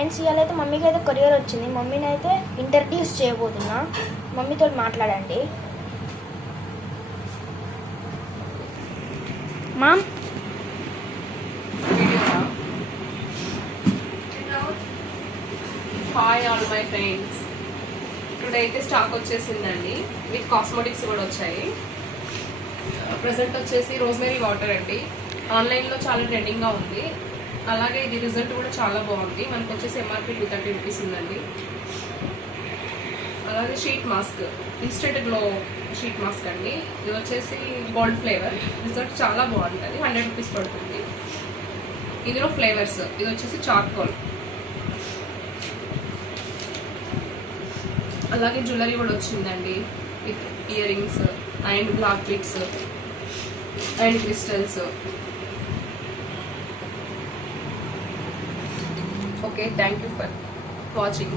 ఫ్రెండ్స్ ఇవాళ అయితే మమ్మీకి అయితే కొరియర్ వచ్చింది. మమ్మీని అయితే ఇంట్రడ్యూస్ చేయబోతున్నా. మమ్మీతో మాట్లాడండి. Ma'am hi all my friends, today అయితే స్టాక్ వచ్చేసిందండి. విత్ కాస్మెటిక్స్ కూడా వచ్చాయి. ప్రజెంట్ వచ్చేసి రోజ్మెరీ వాటర్ అండి. ఆన్లైన్లో చాలా ట్రెండింగ్గా ఉంది. అలాగే ఇది రిజల్ట్ కూడా చాలా బాగుంది. మనకు వచ్చేసి ఎంఆర్పి 230 రూపీస్ ఉందండి. అలాగే sheet mask, instant glow sheet mask అండి. ఇది వచ్చేసి గోల్డ్ ఫ్లేవర్. రిజల్ట్ చాలా బాగుంటుంది. 100 రూపీస్ పడుతుంది. ఇందులో ఫ్లేవర్స్, ఇది వచ్చేసి చార్కోల్. అలాగే జ్యువెలరీ కూడా వచ్చిందండి. With earrings and black bits and crystals. Okay, thank you for watching.